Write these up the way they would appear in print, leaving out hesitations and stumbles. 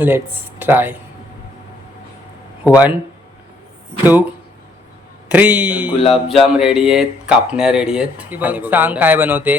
Let's try. 1 2 3. Gulab jam ready आहेत, कापण्या ready आहेत. आणि सांग काय बनवते.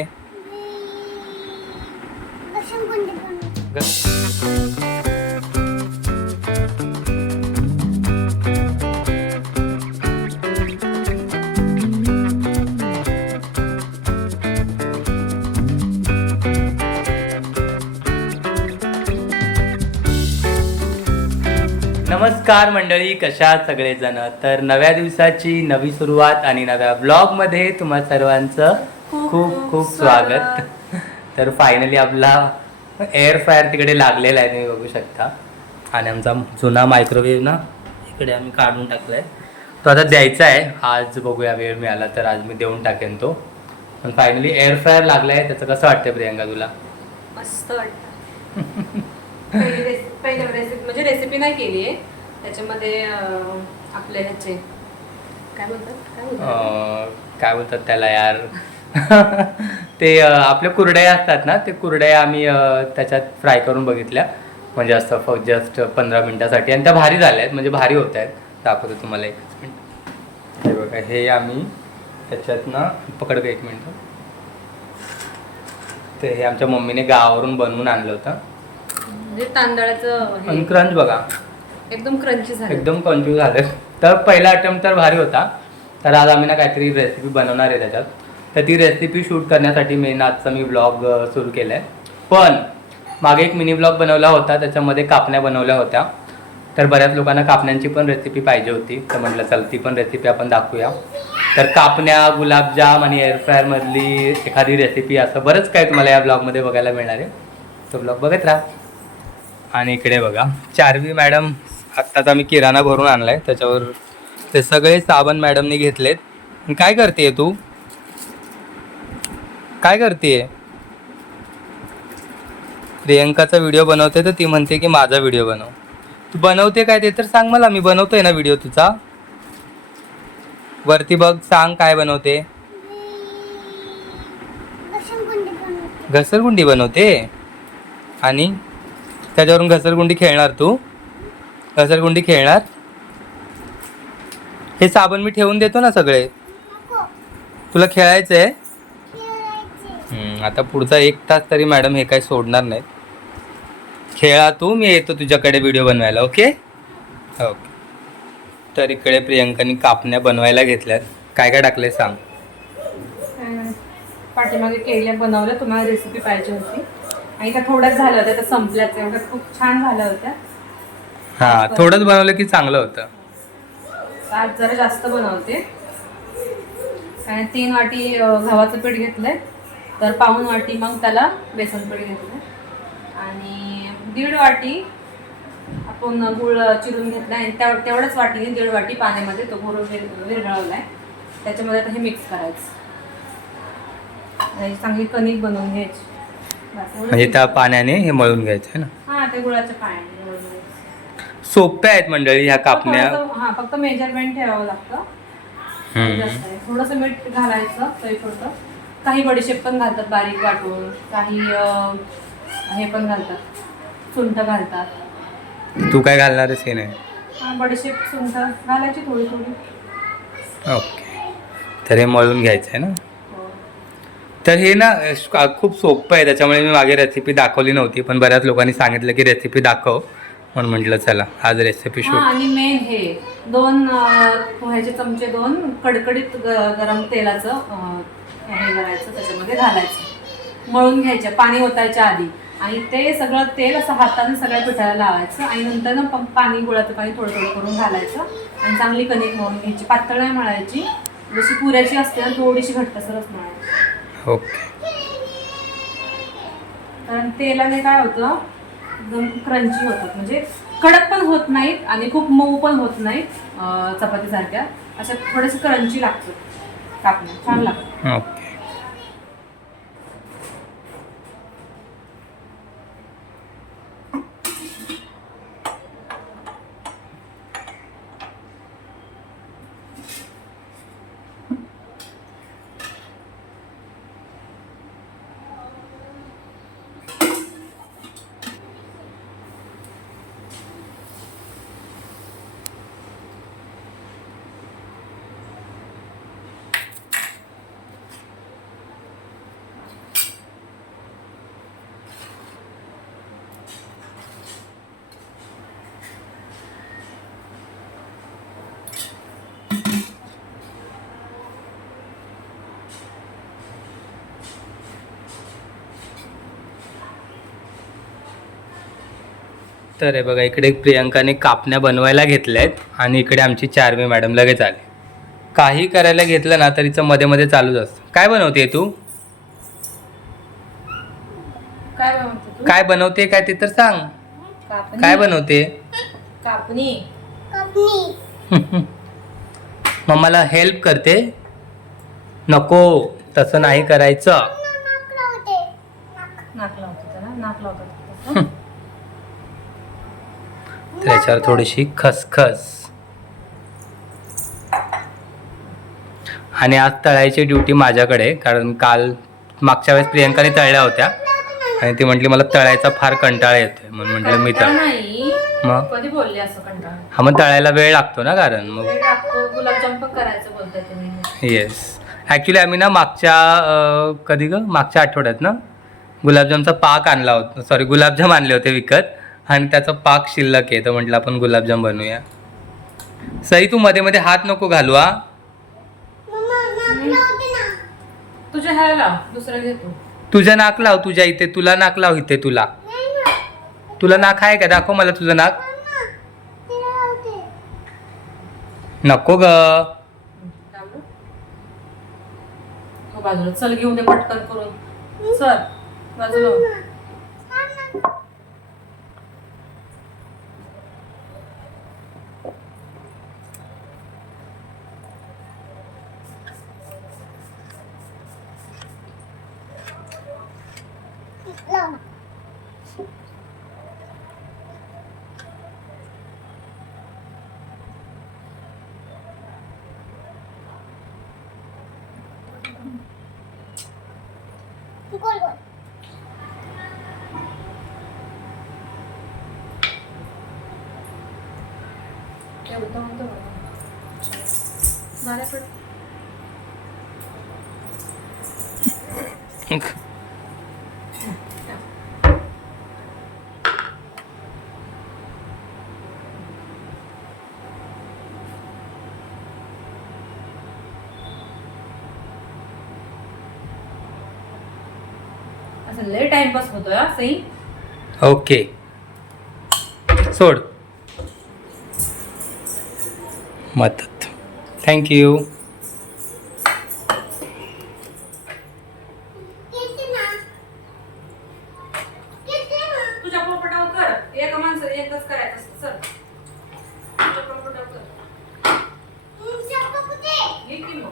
नमस्कार मंडळी, कशा आहात सगळेजण. तर नव्या दिवसाची नवी सुरुवात आणि नव्या ब्लॉगमध्ये तुम्हा सर्वांचं खूप खूप स्वागत. तर फायनली आपला एअर फ्रायर तिकडे लागलेला आहे, तुम्ही बघू शकता. आणि आमचा जुना मायक्रोवेव्ह ना इकडे आम्ही काढून टाकला आहे. तो आता द्यायचा आहे. आज बघूया, वेळ मिळाला तर आज मी देऊन टाकेन तो. पण फायनली एअर फ्रायर लागला आहे. त्याचं कसं वाटतं प्रियंका तुला? मस्त वाटतं. पहिली रेसिपी म्हणजे रेसिपी नाही केली आहे त्याच्यामध्ये. आपले ह्याचे काय बोलतात त्याला यार. ते आपल्या कुरडया असतात ना, ते कुरडया आम्ही त्याच्यात फ्राय करून बघितल्या. म्हणजे असं जस्ट 15 मिनिटासाठी. आणि त्या भारी झाल्या आहेत, म्हणजे भारी होत आहेत. दाखवतो तुम्हाला एकच मिनिट. हे बघा, हे आम्ही त्याच्यात ना पकड का एक मिनिट. ते हे आमच्या मम्मीने गावावरून बनवून आणलं होतं. म्हणजे तांदळाचं क्रंच बघा, एकदम क्रंची झालं, एकदम क्रंची झालं. तर पहिला अटेम्प्ट तर भारी होता. तर आज आम्ही ना काहीतरी रेसिपी बनवणार आहे त्याच्यात. तर ती रेसिपी शूट करण्यासाठी आजचा मी ब्लॉग सुरू केला आहे. पण मागे एक मिनी ब्लॉग बनवला होता, त्याच्यामध्ये कापण्या बनवल्या होत्या. तर बऱ्याच लोकांना कापण्यांची पण रेसिपी पाहिजे होती. तर म्हटलं चल ती पण रेसिपी आपण दाखवूया. तर कापण्या, गुलाबजाम आणि एअर फ्रायरमधली एखादी रेसिपी, असं बरंच काय तुम्हाला या ब्लॉगमध्ये बघायला मिळणार आहे. तो ब्लॉग बघत राहा. आणि इकडे बघा, चार्वी मॅडम आत्ताच आम्ही किराणा भरून आणलाय. त्याच्यावर ते सगळे साबण मॅडमने घेतलेत. काय करतेय तू? काय करतेय? प्रियंकाचा व्हिडिओ बनवते तर ती म्हणते की माझा व्हिडिओ बनव. तू बनवते काय ते तर सांग मला. मी बनवतोय ना व्हिडिओ तुझा. वरती बघ, सांग काय बनवते. घसरगुंडी बनवते. आणि त्याच्यावरून घसरगुंडी खेळणार तू? घसरगुंडी खेळणार? हे साबण मी ठेवून देतो ना सगळे. तुला खेळायचंय? आता पुढचा 1 तास तरी मॅडम हे काय सोडणार नाहीत. खेळा तू, मी येतो तुझ्याकडे व्हिडिओ बनवायला. Okay okay. तर इकडे प्रियंकाने कापण्या बनवायला घेतल्यात. काय काय टाकले सांग. पाठीमागे केल्या बनवल्या, तुम्हाला रेसिपी पाहिजे होती आणि त्या थोड्याच झाल्या होत्या, त्या संपल्याच. एवढ्या खूप छान झाल्या होत्या. हां, थोडंच बनवलं की चांगलं होतं. आज जरा जास्त बनवते. आणि 3 वाटी गव्हाचं पीठ घेतलंय, तर पाऊण वाटी मग त्याला बेसन पीठ घेतलंय. आणि 1.5 वाटी आपण गूळ चिरून घेतलाय. आणि तेवढ्याच वाटीने 1.5 वाटी पाण्यामध्ये तो गूळ विरघळवलाय. त्याच्यामध्ये आता हे मिक्स करायचं आणि चांगली कणिक बनवून घ्यायची. म्हणजे त्या पाण्याने हे मळून घ्यायचं आहे ना? हां, ते गुळाच्या पाण्याने मळून घ्यायचं. सोप्या आहेत मंडळी ह्या कापण्या. हां, फक्त मेजरमेंट ठेवावं लागतं. थोडंसं मीठ घालायचं चवीपुरतं. काही बडीशेप पण घालतात बारीक वाटून, काही हे पण घालतात, सुंठ घालतात. तू काय घालणारच की नाही? हां, बडीशेप सुंठ घालायची थोडी थोडी. ओके. तर हे मळून घ्यायचं आहे ना? तर हे ना खूप सोपं आहे. त्याच्यामुळे मी मागे रेसिपी दाखवली नव्हती, पण बऱ्याच लोकांनी सांगितलं की रेसिपी दाखव, म्हणून म्हटलं चला आज रेसिपी शूट. आणि मेन हे 2 पोह्याचे चमचे 2 कडकडीत गरम तेलाचं हे करायचं, त्याच्यामध्ये घालायचं, मळून घ्यायचं पाणी ओतायच्या आधी. आणि ते सगळं तेल असं हाताने सगळ्या पिठाला लावायचं. आणि नंतर ना पाणी, गुळाचं पाणी थोडं थोडं करून घालायचं आणि चांगली कणिक मळून घ्यायची. पातळ नाही मळायची, जशी पुऱ्याची असते ना थोडीशी घट्टसरच मळायची. ओके. कारण तेलाने काय होतं, एकदम क्रंची होतात. म्हणजे कडक पण होत नाहीत आणि खूप मऊ पण होत नाहीत चपातीसारख्या. अशा थोडेसे क्रंची लागतात कापण्या, छान लागतात. ओके. तर हे बघा इकडे प्रियंकाने कापण्या बनवायला घेतल्या आहेत आणि इकडे आमची चार्मी मॅडम लगेच आले. काही करायला घेतलं ना तरीचं मध्ये मध्ये चालूच असतं. काय बनवते तू? काय बनवते तू? काय बनवते काय ते तर सांग. कापणी. काय बनवते? कापणी. मम्माला हेल्प करते? नको तसं नाही करायचं. नाक लावते त्याला, नाक लावतात. त्याच्यावर थोडीशी खसखस. आणि आज तळायची ड्युटी माझ्याकडे, कारण काल मागच्या वेळेस प्रियंकाने तळल्या होत्या आणि ती म्हटली मला तळायचा फार कंटाळा येतोय म्हणून म्हटलं मी तळ. नाही मग कधी बोलले असं कंटाळा? हा मग तळायला वेळ लागतो ना, कारण मग वेळ लागतो. गुलाबजाम पण करायचं बोलताय तुम्ही. येस. ॲक्च्युली आम्ही ना कधी मागच्या आठवड्यात ना गुलाबजामचा पाक आणला होता, सॉरी गुलाबजाम आणले होते विकत आणि त्याचा पाक शिल्लक आहे, तर म्हटलं आपण गुलाबजाम बनवूया. सई तू मध्ये मध्ये हात नको घालू हा. तुझ्या ह्याला लाव, दुसरं घेतो. तुझं नाक लाव, तुझ्या इथे तुला नाक लाव, इथे तुला नाक आहे का? दाखव मला तुझं नाक. नको ग. बाजूला चल, घेऊन दे पटकन करून. चल बाजूला. असं लय टाइमपास होतोय हा सई. ओके सोड. मदत. थँक्यू. तुझ्या पोपटावर कर. एका माणसाला एकच करायचं असतं. चल तुझ्या पोपटावर कर. घे की मग.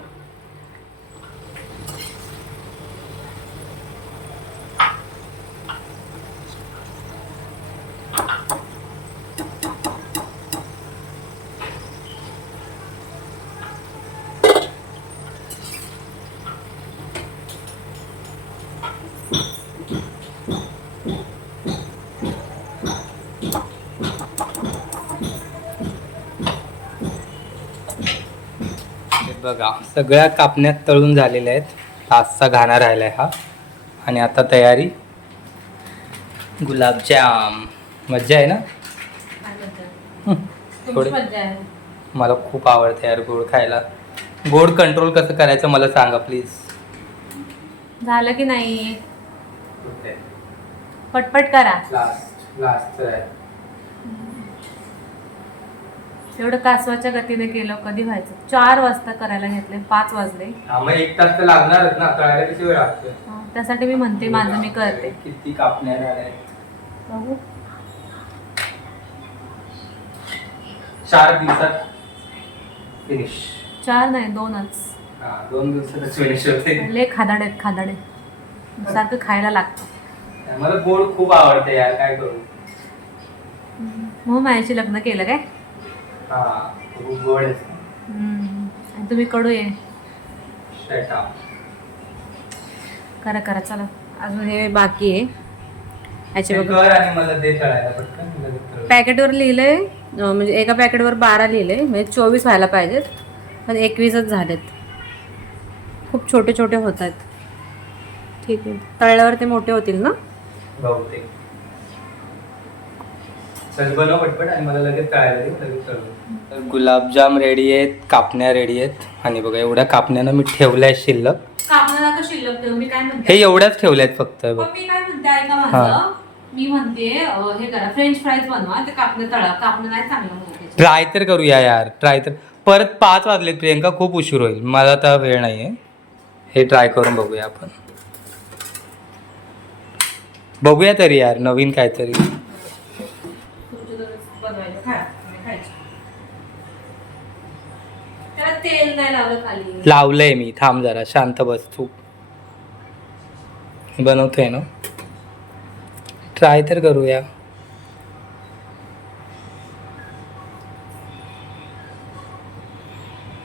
बघा सगळ्या कापण्यात तळून झालेल्या आहेत. तासचा घाणा राहिलाय हा. आणि आता तयारी गुलाबजाम. मज्जा आहे ना? तुमची मज्जा आहे. मला खूप आवडतं यार गोड खायला. गोड कंट्रोल कसं करायचं मला सांगा प्लीज. झालं की नाही? पटपट करा. लास्ट एवढं कासवाच्या गतीने केलं कधी व्हायचं? 4 वाजता करायला घेतले, 5 वाजले. मग 1 तास तर लागणारच ना. तळायला किती वेळ लागतो? त्यासाठी मी म्हणते माझं मी करते. किती कापण्या झाल्या? बघू. 4 दिवसात फिनिश. 4 नाही 2च. 2 दिवसातच फिनिश होते. लय खादाडे सारखं खायला लागतं. मला गोड खूप आवडते यार, काय करू. मग माझ्याशी लग्न केलं काय? हा खूप गोड आहे. आणि तुम्ही कडू आहे. करा करा चला. अजून हे बाकी आहे. याचे पॅकेटवर लिहिलंय, म्हणजे एका पॅकेटवर 12 लिहिलंय, म्हणजे 24 व्हायला पाहिजेत, पण 21च झालेत. खूप छोटे छोटे होत आहेत. ठीक आहे, तळल्यावर ते मोठे होतील ना? बहुतेक. बनव पटपट आणि मला लगेच तळायला दे, लगेच तळू. तर गुलाबजाम रेडी आहेत, कापण्या रेडी आहेत. आणि बघा एवढ्या कापण्यानं मी ठेवल्या आहेत शिल्लक. कापण्याला का शिल्लक ठेवू? मी काय म्हणते, हे एवढ्याच ठेवल्या आहेत फक्त. मी काय म्हणते ऐका माझं. मी म्हणते हे करा, फ्रेंच फ्राईज बनवा, ते कापणं तळा, कापणं नाही चांगलं होतं त्याच्यात. ट्राय तर करूया यार, ट्राय तर. परत 5 वाजले प्रियंका, खूप उशीर होईल, मला आता वेळ नाही आहे. हे ट्राय करून बघूया आपण, बघूया तरी यार नवीन काहीतरी. तुमच्या जर बनवायला खायचं, त्याला तेल नाही लावलं खाली. लावलंय मी, थांब जरा शांत बस तू. बनवतोय ना, ट्राय तर करूया.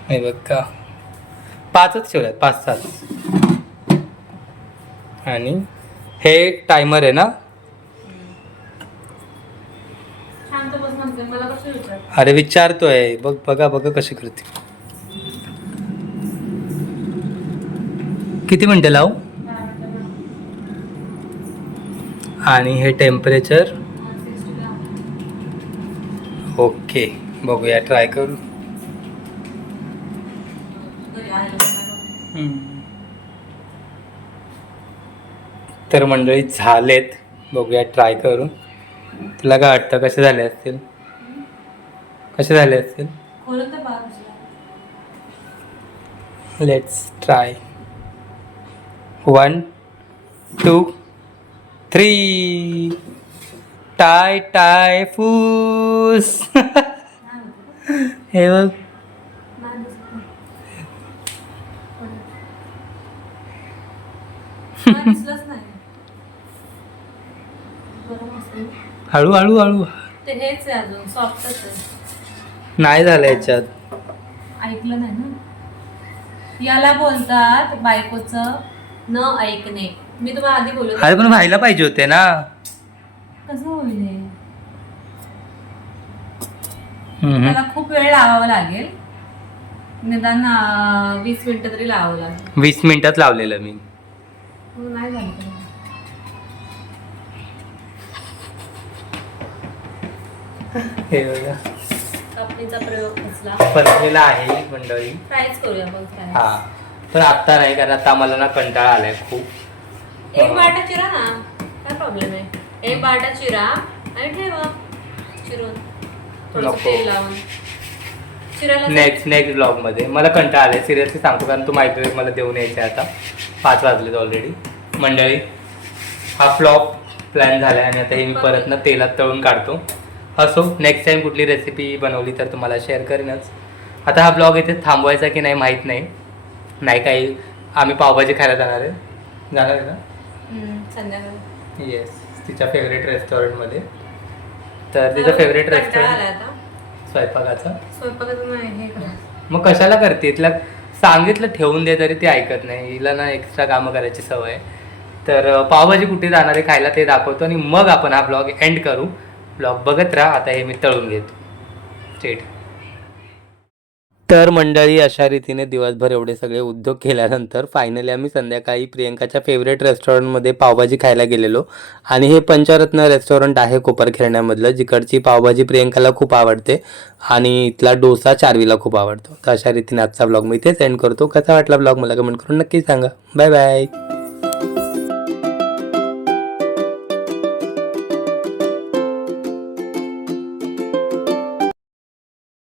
हे बघ का, 5च ठेवल्यात, 5-7. आणि हे टायमर आहे ना. शांत बस म्हणते, मला कसं विचार. अरे विचारतोय, बघ बघा बघा कशी करते. किती मिनिटं लावू? आणि हे टेम्परेचर ओके, बघूया ट्राय करू. तर मंडळी झालेत, बघूया ट्राय करू. तुला काय वाटतं कसे झाले असतील? कसे झाले असतील? खोलून तर बघ. Let's try. 1 2 3. टाय टाय फूस. हे बघ, दिसलंच नाही. बरं मस्त. हळू हळू हळू. ते हेच आहे, अजून सॉफ्टच आहे. नाही झालं याच्यात. ऐकलं नाही ना, याला बोलतात बायकोचं न ऐकणे. मी तुम्हाला आधी बोलत अरे पण व्हायला पाहिजे होते ना. कसं होईल हे? हम्म. त्याला खूप वेळ लावावा लागेल, निदान 20 मिनिटं तरी लावावं लागेल. 20 मिनिटात लावलेलं मी. हो, नाही झालं तरी. हे बघा, कापणीचा प्रयोग असला बनलेला आहे मंडळी. फ्रायच करूया मग. फ्राय हा, पण आत्ता नाही, कारण आता आम्हाला ना कंटाळा आलाय खूप. एक बाटा चिरा ना, काय प्रॉब्लेम आहे. एक बाटा चिरा आणि ठेवा चिरून, थोडंसं नको. तेल लावून चिरायला. नेक्स्ट ब्लॉग मध्ये. मला कंटाळा आलाय सिरियसली सांगतो, कारण तू मायक्रोवेव्ह मला देऊन यायचे आता. 5 वाजलेत ऑलरेडी. मंडळी हा फ्लॉप प्लॅन झालाय आणि आता हे मी परत ना तेलात तळून काढतो. असो, नेक्स्ट टाइम कुठली रेसिपी बनवली तर तुम्हाला शेअर करेनच. आता हा ब्लॉग इथे थांबवायचा की नाही माहीत नाही. नाही काही, आम्ही पावभाजी खायला जाणार आहे ना संध्याकाळी. येस, तिच्या फेवरेट रेस्टॉरंटमध्ये. तर तिचं फेवरेट रेस्टॉरंट स्वयंपाकाचं. हे करा. मग कशाला करते? तिला सांगितलं ठेवून दे तरी ती ऐकत नाही. हिला ना एक्स्ट्रा कामं करायची सवय. तर पावभाजी कुठे जाणार आहे खायला ते दाखवतो आणि मग आपण हा ब्लॉग एंड करू. ब्लॉग बघत राहा. आता हे मी तळून घेतो स्ट्रेट. तर मंडळी अशा रीतीने दिवसभर एवढे सगळे उद्योग केल्यानंतर फायनली आम्ही संध्याकाळी प्रियंकाच्या फेवरेट रेस्टॉरंटमध्ये पावभाजी खायला गेलेलो. आणि हे पंचरत्न रेस्टॉरंट आहे कोपरखेरण्यामधलं, जिकडची पावभाजी प्रियंकाला खूप आवडते आणि इथला डोसा चार्वीला खूप आवडतो. तर अशा रीतीने आजचा ब्लॉग मी इथेच एंड करतो. कसा वाटला ब्लॉग मला कमेंट करून नक्की सांगा. Bye bye.